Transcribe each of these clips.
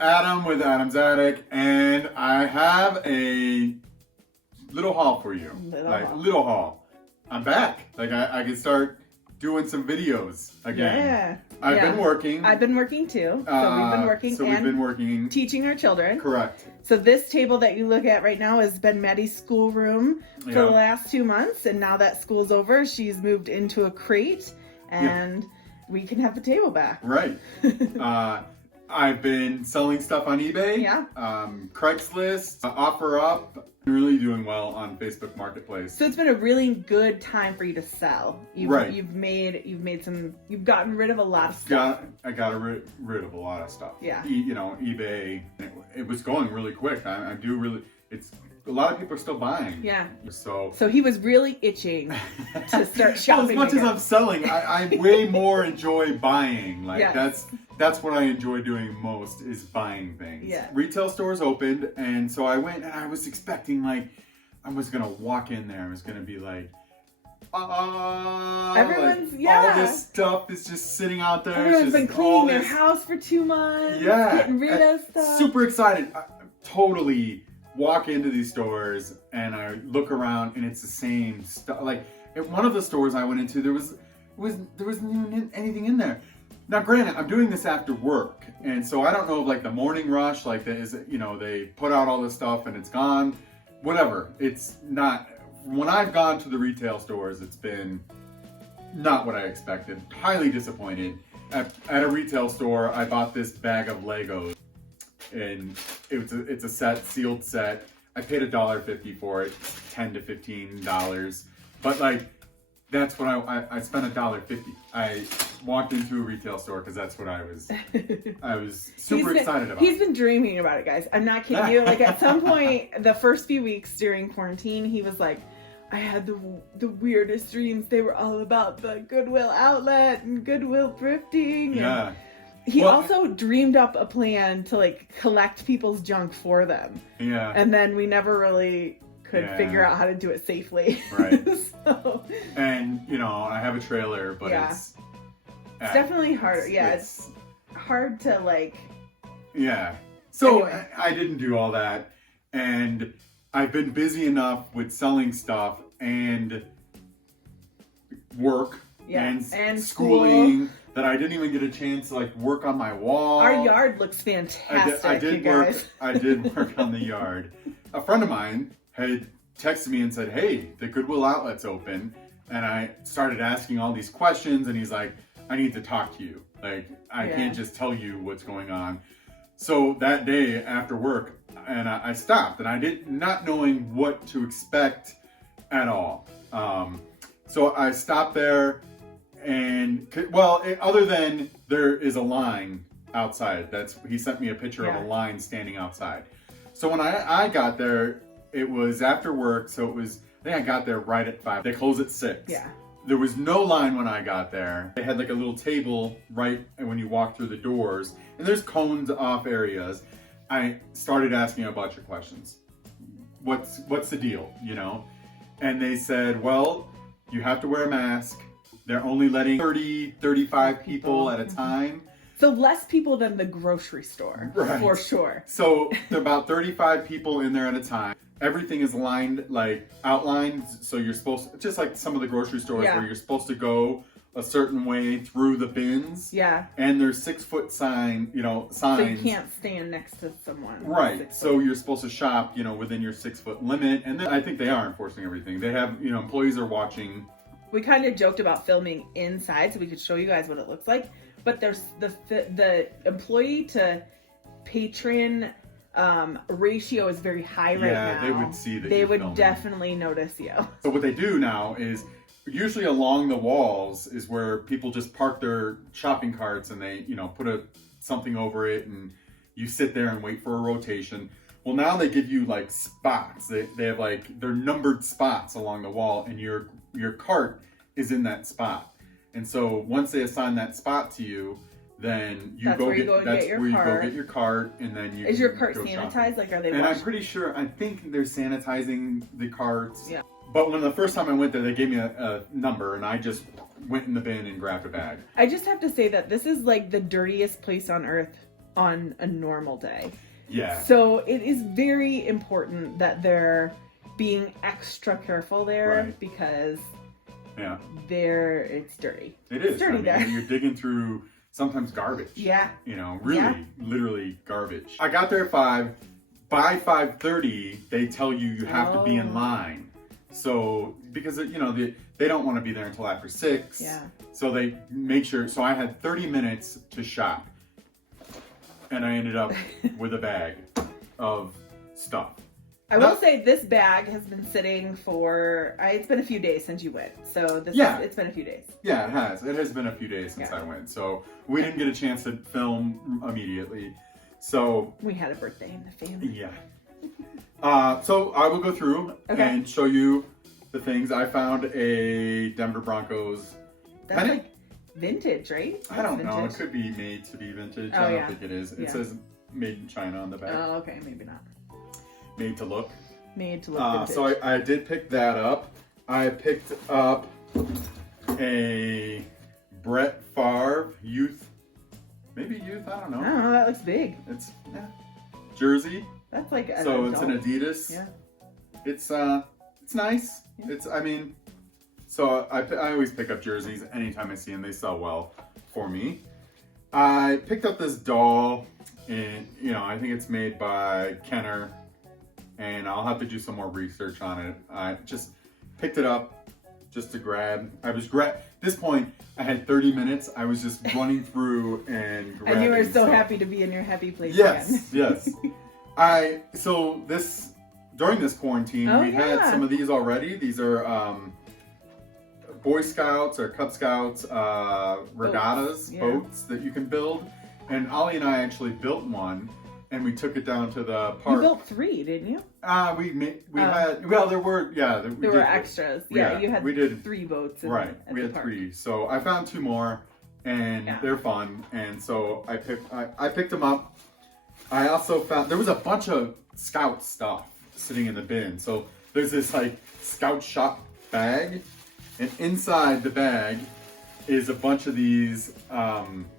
Adam with Adam's Attic, and I have a little haul for you. Little haul. I'm back. Like I can start doing some videos again. Yeah. I've been working. I've been working too. So we've been working teaching our children. Correct. So this table that you look at right now has been Maddie's schoolroom for the last 2 months, and now that school's over, she's moved into a crate, and we can have the table back. Right. I've been selling stuff on eBay. Yeah. Craigslist, OfferUp. Really doing well on Facebook Marketplace. So it's been a really good time for you to sell. You've gotten rid of a lot of stuff. I got rid of a lot of stuff. Yeah. eBay. It was going really quick. It's a lot of people are still buying. Yeah. So he was really itching to start shopping. Well, as much as I'm selling, I way more enjoy buying. Like that's what I enjoy doing most is buying things. Yeah. Retail stores opened, and so I went and I was expecting I was gonna walk in there. I was gonna be like, everyone's all this stuff is just sitting out there. Everyone's been cleaning their house for 2 months. Yeah. Getting rid of stuff. Super excited. I totally walk into these stores and I look around and it's the same stuff. Like at one of the stores I went into, there wasn't even anything in there. Now, granted, I'm doing this after work, and so I don't know if the morning rush, they put out all this stuff and it's gone. Whatever. It's not. When I've gone to the retail stores, it's been not what I expected. Highly disappointed. At a retail store, I bought this bag of Legos, and it's a sealed set. I paid $1.50 for it, $10 to $15, but that's what I spent $1.50. I walked into a retail store because that's what I was super excited about. He's been dreaming about it, guys. I'm not kidding you. At some point, the first few weeks during quarantine, he was like, I had the weirdest dreams. They were all about the Goodwill Outlet and Goodwill thrifting. Yeah. He also dreamed up a plan to collect people's junk for them. Yeah. And then we never really could figure out how to do it safely. Right. And I have a trailer, but it's definitely hard. It's hard to Yeah. So anyway. I didn't do all that, and I've been busy enough with selling stuff and work and schooling that I didn't even get a chance to work on my wall. Our yard looks fantastic. I did work on the yard. A friend of mine had texted me and said, hey, the Goodwill Outlet's open. And I started asking all these questions, and he's like, I need to talk to you. I can't just tell you what's going on. So that day after work, and I stopped, and I not knowing what to expect at all. So I stopped there, and other than there is a line outside. He sent me a picture of a line standing outside. So when I got there, it was after work, so I think I got there right at 5. They close at 6. Yeah. There was no line when I got there. They had a little table right when you walk through the doors, and there's cones off areas. I started asking a bunch of questions. What's the deal, And they said, well, you have to wear a mask. They're only letting 35 people at a time. So less people than the grocery store, for sure. So there are about 35 people in there at a time. Everything is outlined, so you're supposed to, just like some of the grocery stores where you're supposed to go a certain way through the bins. Yeah. And there's 6-foot signs. So you can't stand next to someone. Right. So you're supposed to shop, within your 6-foot limit. And then I think they are enforcing everything. They have, employees are watching. We kind of joked about filming inside so we could show you guys what it looks like. But there's the employee to patron ratio is very high right now. Yeah, they would see that. They would definitely notice you. So what they do now is usually along the walls is where people just park their shopping carts and they, put something over it and you sit there and wait for a rotation. Well, now they give you spots. They have they're numbered spots along the wall, and your cart is in that spot. And so once they assign that spot to you, then you go get your cart, and then you. Is your cart sanitized? Are they? And I'm pretty sure. I think they're sanitizing the carts. Yeah. But when the first time I went there, they gave me a number, and I just went in the bin and grabbed a bag. I just have to say that this is the dirtiest place on earth on a normal day. Yeah. So it is very important that they're being extra careful there Right. because Yeah. it's dirty. It is. It's dirty there. You're digging through sometimes garbage. Yeah. You know, really, literally garbage. I got there at 5. By 5:30, they tell you have to be in line. So, because, you know, they don't want to be there until after 6. Yeah. So they make sure. So I had 30 minutes to shop. And I ended up with a bag of stuff. I will say this bag has been sitting for, it's been a few days since you went. So it's been a few days. Yeah, it has. It has been a few days since I went. So we didn't get a chance to film immediately. So we had a birthday in the family. Yeah. So I will go through and show you the things. I found a Denver Broncos That's pennant. like vintage, right? I don't know. It Vintage. could be made to be vintage. Oh, I don't think it is. It Yeah. says made in China on the back. Oh, okay. Maybe not. Made to look. Made to look vintage. So I did pick that up. I picked up a Brett Farve youth. Maybe youth, I don't know. I don't know, that looks big. It's jersey. That's like an So adult. it's an Adidas. Yeah. It's nice. Yeah. So I always pick up jerseys anytime I see them. They sell well for me. I picked up this doll, and I think it's made by Kenner, and I'll have to do some more research on it. I just picked it up just to grab. At this point, I had 30 minutes. I was just running through and grabbing. And you were so stuff. happy to be in your happy place Yes, again. yes. During this quarantine, we had yeah. some of these already. These are Boy Scouts or Cub Scouts regattas, boats that you can build. And Ollie and I actually built one, and we took it down to the park. You built 3, didn't you? We had, well, there were Extras. Yeah, you had 3 boats. We had park. 3. So I found 2 more, and they're fun. And so I picked them up. I also found, there was a bunch of Scout stuff sitting in the bin. So there's this like Scout shop bag, and inside the bag is a bunch of these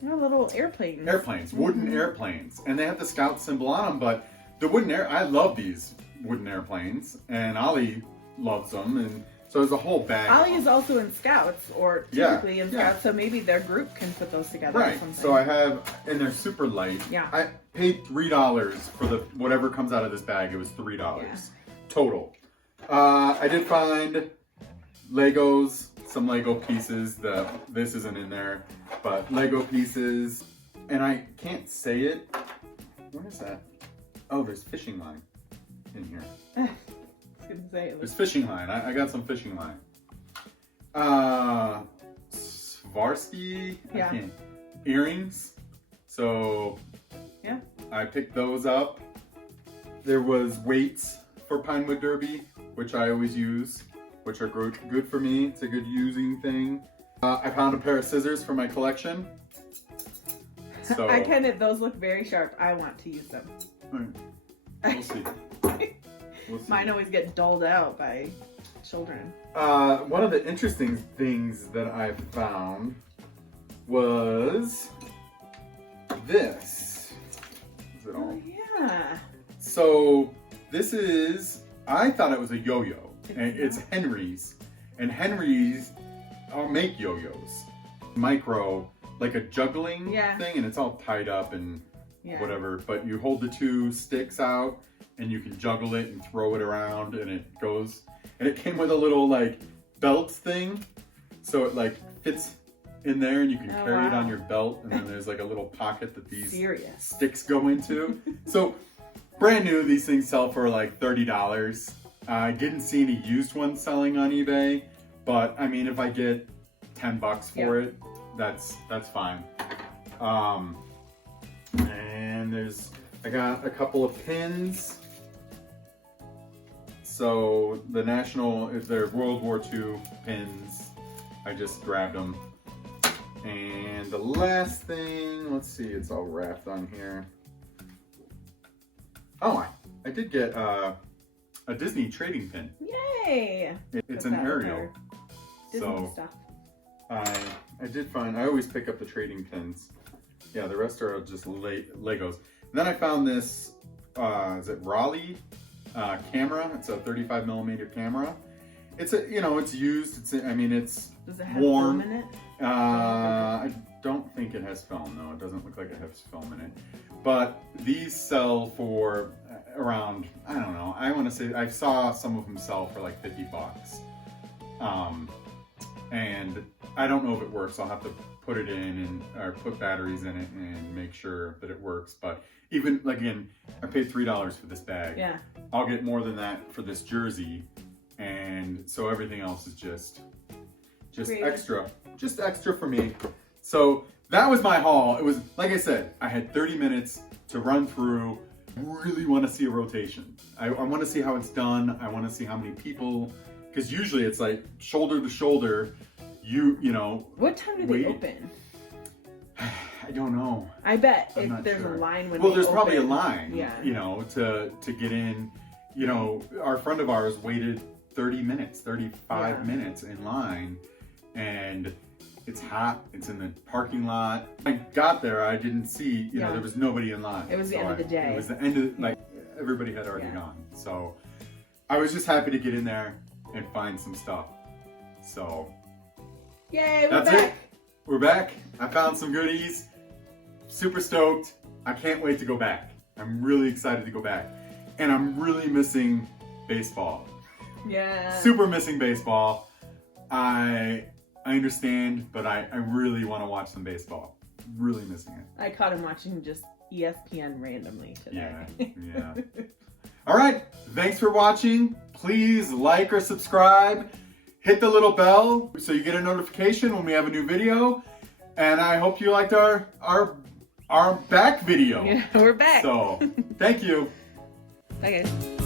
little airplanes. Wooden airplanes, and they have the Scout symbol on them. But the I love these wooden airplanes, and Ollie loves them, and so there's a whole bag. Ollie is also in Scouts, or typically in Scouts, so maybe their group can put those together. Right. Or something. So I have, and they're super light. Yeah. I paid $3 for whatever comes out of this bag. It was $3 total. I did find Legos, some Lego pieces. This isn't in there, but Lego pieces, and I can't say it. What is that? Oh, there's fishing line in here. I was gonna say it There's fishing line. I got some fishing line. Swarovski. Earrings. So I picked those up. There was weights for Pinewood Derby, which I always use, which are good for me. It's a good using thing. I found a pair of scissors for my collection. So those look very sharp. I want to use them. We'll see. Mine always get dulled out by children. One of the interesting things that I found was this. Is it all? Yeah. So this is, I thought it was a yo-yo, and it's Henry's, and Henry's make yo-yos, micro, like a juggling thing, and it's all tied up and whatever, but you hold the 2 sticks out, and you can juggle it and throw it around, and it goes, and it came with a little like belt thing, so it like fits in there, and you can carry it on your belt, and then there's like a little pocket that these sticks go into. So brand new, these things sell for like $30. I didn't see any used ones selling on eBay, but I mean, if I get $10 for it, that's fine. And I got a couple of pins. So the if they're World War II pins, I just grabbed them. And the last thing, let's see, it's all wrapped on here. Oh, I did get a Disney trading pin. Yay! It's an Ariel. Disney stuff. I did find, I always pick up the trading pins. Yeah, the rest are just Legos. And then I found this, is it Raleigh camera? It's a 35 millimeter camera. It's it's used. Does it have warm film in it? I don't think it has film. No, it doesn't look like it has film in it. But these sell for around, I don't know. I want to say I saw some of them sell for like $50. And I don't know if it works. I'll have to put it in or put batteries in it and make sure that it works. But even again, I paid $3 for this bag. Yeah. I'll get more than that for this jersey, and so everything else is just extra, just extra for me. So that was my haul. It was, like I said, I had 30 minutes to run through. I really want to see a rotation. I want to see how it's done. I want to see how many people, because usually it's like shoulder to shoulder. You know. What time do they open? I don't know. I bet if there's a line when there's probably a line. Yeah. To get in. Our friend of ours waited 30 minutes, 35 minutes in line, and it's hot. It's in the parking lot. I got there, I didn't see, there was nobody in line. It was the end of the day. It was the end of, everybody had already gone. So I was just happy to get in there and find some stuff. So. Yay, we're back. We're back. I found some goodies. Super stoked. I can't wait to go back. I'm really excited to go back. And I'm really missing baseball. Yeah. Super missing baseball. I understand, but I really want to watch some baseball. Really missing it. I caught him watching just ESPN randomly today. Yeah. All right. Thanks for watching. Please like or subscribe. Hit the little bell so you get a notification when we have a new video. And I hope you liked our back video. Yeah, we're back. So, thank you. Bye, guys.